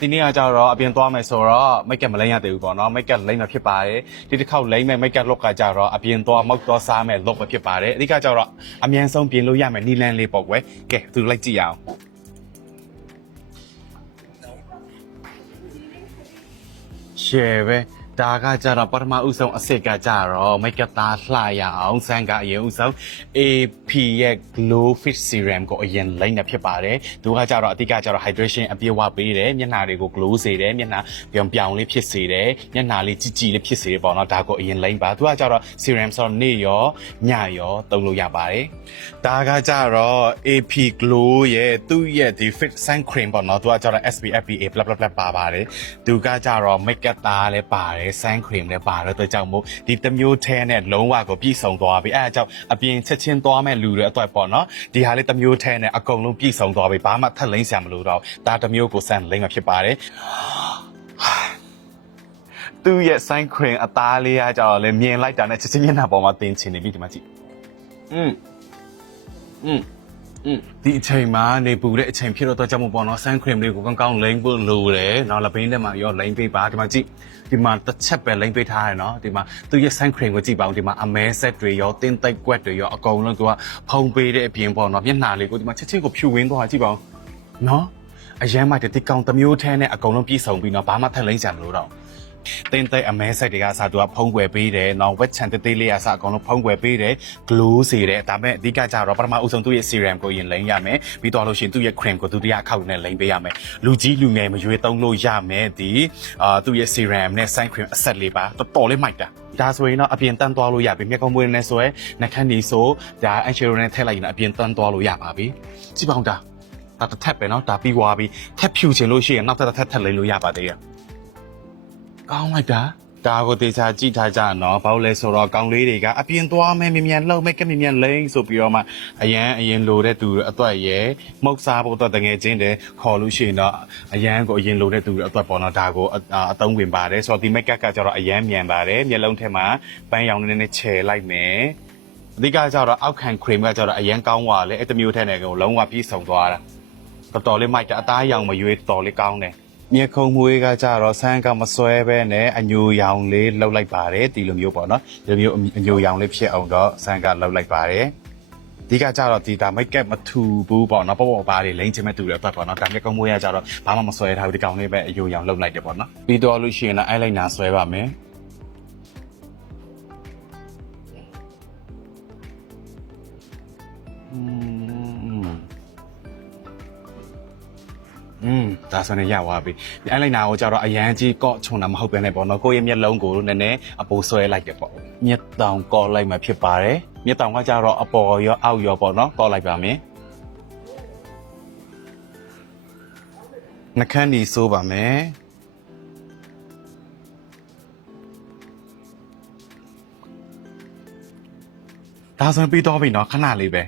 ဒီနေ့ကကြတော့အပြင်သွားမယ်ဆိုတော့မိတ်ကပ်မလိမ့်ရသေးဘူးပေါ့နော်မိတ်ကပ်လိမ့်မှာဖြစ်ပါတယ်ဒီတစ်ခေါက်လိမ့်မဲ့မိတ်ကပ်လောက်ကကြတော့အပြင်သွားမောက်သွားစားမဲ့လော့ပဲဖြစ်ပါတယ်အဓိကကြတော့အမြန်ဆုံးပြင်လို့ရမယ်နီလန်လေးပေါ့ကွယ်ကဲသူလိုက်ကြည့်ရအောင်ရှယ်ပဲဒါကကြတော့ပထမဦးဆုံးအစစ်ကကြတော့မိတ်ကပ်သားလှရအောင်စမ်းကအရင်ဦးဆုံး AP ရဲ့ Glow Fit Serum ကိုအရင်လိမ့်နေဖြစ်ပါတယ်သူကကြတော့အဓိကကြတော့ hydration အပြည့်ဝပေးတယ်မျက်နှာတွေကို glow စေတယ်မျက်နှာပြောင်လေးဖြစ်စေတယ်မျက်နှာလေးကြည်ကြည်လေးဖြစ်စေတယ်ပေါ့နော်ဒါကိုအရင်လိမ့်ပါသူကကြတော့ serum ဆိုတော့နေ့ရောညရောသုံးလို့ရပါတယ်ဒါကကြတော့ AP Glow ရဲ့သူ့ရဲ့ဒီ Fit Sun Cream ပေါ့နော်သူကကြတော့ SPF PA+ ပါပါတယ်သူကကြတော့ make up သားလည်းပါတယ်sun cream လည်းပါတော့အတွက်ကြောင့်မို့ဒီတစ်မျိုးထဲနဲ့လုံးဝကိုပြည့်စုံသွားပြီအဲအကြောင်းအပြင်ချက်ချင်းသွားမဲ့လူတွေအတွက်ပေါ့နော်ဒီဟာလေးတစ်မျိုးထဲနဲ့အကုန်လုံးပြည့်စုံသွားပြီဘာမှထပ်လိမ့်စရာမလိုတော့ဒါတစ်မျိုးကိုစမ်းလိမ့်မှာဖြစ်ပါတယ်သူ့ရဲ့ sun cream အသားလေးကကြတော့လေမြင်လိုက်တာနဲ့ချက်ချင်းမျက်နှာပေါ်မှာတင်ချင်နေပြီဒီမှာကြည့်ဒီအချိန်မှာနေပူတဲ့အချိန်ဖြစ်တော့ကြောင့်မို့ပေါ့နော် sun cream လေးကိုကောင်းလိမ့်ဖို့လိုတယ်နောက်လက်ဘင်းထဲမှာရောလိမ့်ပေးပါဒီမှာကြည့်ဒီမှာတစ်ချက်ပဲလိမ့်ပေးထားရနော်ဒီမှာသူရဲ့ sun cream ကိုကြည့်ပါဦးဒီမှာအမဲဆက်တွေရောတင်းသိပ်ကွက်တွေရောအကုန်လုံးသူကဖုံးပေးတဲ့အပြင်ပေါ့နော်မျက်နှာလေးကိုဒီမှာချက်ချင်းကိုဖြူဝင်းသွားကြည့်ပါဦးနော်အရန်မိုက်ဒီကောင်တစ်မျိုးထဲနဲ့အကုန်လုံးပြည့်စုံပြီးနော်ဘာမှထပ်လိမ့်စရာမလိုတော့တင်းသိပ်အမဲဆက်တွေကစားသူကဖုံးကွယ်ပေးတယ်နော်ဝက်ချန်တေးသေးလေးအစားအကုန်လုံးဖုံးကွယ်ပေးတယ် glow စေတယ်ဒါပေမဲ့အဓိကကြတော့ပထမဦးဆုံးသူ့ရဲ့ serum ကိုရင်လိမ့်ရမယ်ပြီးတော့လို့ရှိရင်သူ့ရဲ့ cream ကိုဒုတိယအခောက်နဲ့လိမ့်ပေးရမယ်လူကြီးလူငယ်မရွေးသုံးလို့ရမယ်ဒီသူ့ရဲ့ serum နဲ့ sun cream အဆက်လေးပါတော်လေးမိုက်တာဒါဆိုရင်တော့အပြင်တန်းသွားလို့ရပြီမျက်ကုံးမွေးနဲ့ဆိုရဲနှခမ်းဒီဆိုဒါ eyeshadow နဲ့ထည့်လိုက်ရင်အပြင်တန်းသွားလို့ရပါပြီကြည့်ပါဦးဒါတစ်ထပ်ပဲနော်ဒါပြီးသွားပြီထပ်ဖြူချင်လို့ရှိရင်နောက်ထပ်လိမ့်လို့ရပါသေးရဲ့ကောင်းလိုက်တာဒါကိုတေချာကြည့်ထားကြနော်ဘာလို့လဲဆိုတော့ကောင်းလေးတွေကအပြင်သွားမယ်မြန်လှုပ်မယ်ကမြန်လိမ့်ဆိုပြီးတော့မှအရင်လိုတဲ့သူအတွက်ရဲ့မှုတ်စားဖို့အတွက်တငယ်ချင်းတွေခေါ်လို့ရှိရင်တော့အရင်လိုတဲ့သူအတွက်ပေါ့နော်ဒါကိုအသုံးဝင်ပါတယ်ဆိုတော့ဒီ make up ကကျတော့အရန်မြန်ပါတယ်မျက်လုံးထဲမှာပန်းရောင်နေချယ်လိုက်မယ်အဓိကကျတော့အောက်ခံ cream ကကျတော့အရန်ကောင်းသွားလေအဲ့တမျိုးထဲနဲ့ကိုလုံးဝပြည့်စုံသွားတာတော်လေးမိုက်တာအသားရောင်မရွေးတော်လေးကောင်းတယ်မြေခုံမွေးကကြတော့ဆန်းကမစွဲပဲနဲ့အညိုရောင်လေးလှုပ်လိုက်ပါတယ်ဒီလိုမျိုးပေါ့နော်ဒီလိုမျိုးအညိုရောင်လေးဖြစ်အောင်တော့ဆန်းကလှုပ်လိုက်ပါတယ်ဒီကကြတော့ဒီဒါမိတ်ကပ်မထူဘူးပေါ့နော်ပေါ့ပါးလေးလိမ့်ချင်မဲ့တူတယ်ပေါ့နော်ဒါမြေခုံမွေးကကြတော့ဘာမှမစွဲထားဘူးဒီကောင်လေးပဲအညိုရောင်လှုပ်လိုက်တယ်ပေါ့နော်ပြီးတော့လို့ရှိရင်လည်းအိုင်လိုက်နာစွဲပါမယ်ဒါဆိုရင်ရပါပြီဒီအိုင်လိုက်နာကိုကြတော့အရန်ကြီးကော့ချုံတာမဟုတ်ပဲနဲ့ပေါ့နော်ကိုယ့်ရဲ့မျက်လုံးကိုနည်းနည်းအပိုဆွဲလိုက်တယ်ပေါ့မျက်တောင်ကော့လိုက်မှဖြစ်ပါတယ်မျက်တောင်ကကြတော့အပေါ်ရောအောက်ရောပေါ့နော်ကော့လိုက်ပါမယ်နှခမ်းဒီဆိုးပါမယ်ဒါဆိုရင်ပြီးတော့ပြီနော်ခဏလေးပဲ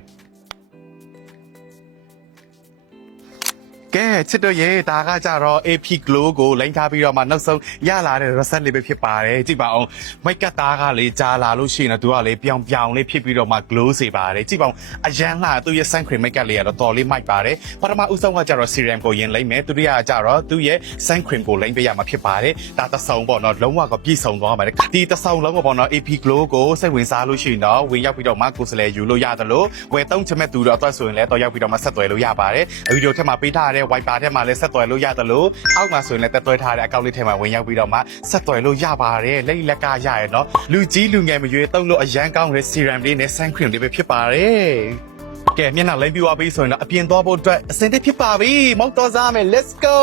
ကဲချစ်တို့ရေဒါကကြတော့ AP Glow ကိုလိမ့်ထားပြီးတော့မှနောက်ဆုံးရလာတဲ့ result လေးပဲဖြစ်ပါတယ်ကြည့်ပါအောင်မိတ်ကပ်သားကလေကြာလာလို့ရှိရင်တော့သူကလေပြောင်လေးဖြစ်ပြီးတော့မှ glow စေပါတယ်ကြည့်ပါအောင်အရန်လှသူ့ရဲ့ sun cream မိတ်ကပ်လေးကတော့တော်လေးမိုက်ပါတယ်ပထမဦးဆုံးကကြတော့ serum ကိုရင်လိမ့်မယ်ဒုတိယကကြတော့သူ့ရဲ့ sun cream ကိုလိမ့်ပေးရမှာဖြစ်ပါတယ်ဒါတစ်စုံပေါ့နော်လုံးဝကပြည့်စုံသွားပါတယ်ဒီတစ်စုံလုံးပေါ့နော် AP Glow ကိုစိတ်ဝင်စားလို့ရှိရင်တော့ဝင်ရောက်ပြီးတော့မှကိုယ်စလဲယူလို့ရတယ်လို့ဝယ်သုံးချင်မဲ့သူတော့အတွက်ဆိုရင်လည်းတော့ရောက်ပြီးတော့မှဆက်သွယ်လို့ရပါတယ်ဗီဒီယိုထက်မှာပေးထားတဲ့ wiper ထဲမှာလည်းဆက်သွယ်လို့ရတယ်လို့အောက်မှာဆိုရင်လည်းတက်သွဲထားတဲ့အကောင့်လေးထဲမှာဝင်ရောက်ပြီးတော့မှဆက်သွယ်လို့ရပါတယ်လက်လက်ကရရနော်လူကြီးလူငယ်မရွေးသုံးလို့အရန်ကောင်းတဲ့ serum လေးနဲ့ sun cream လေးပဲဖြစ်ပါတယ်ကဲမျက်နှာလိမ့်ပြီးသွားပြီဆိုရင်တော့အပြင်သွားဖို့အတွက်အဆင်သင့်ဖြစ်ပါပြီမောက်တော်စားမယ် let's go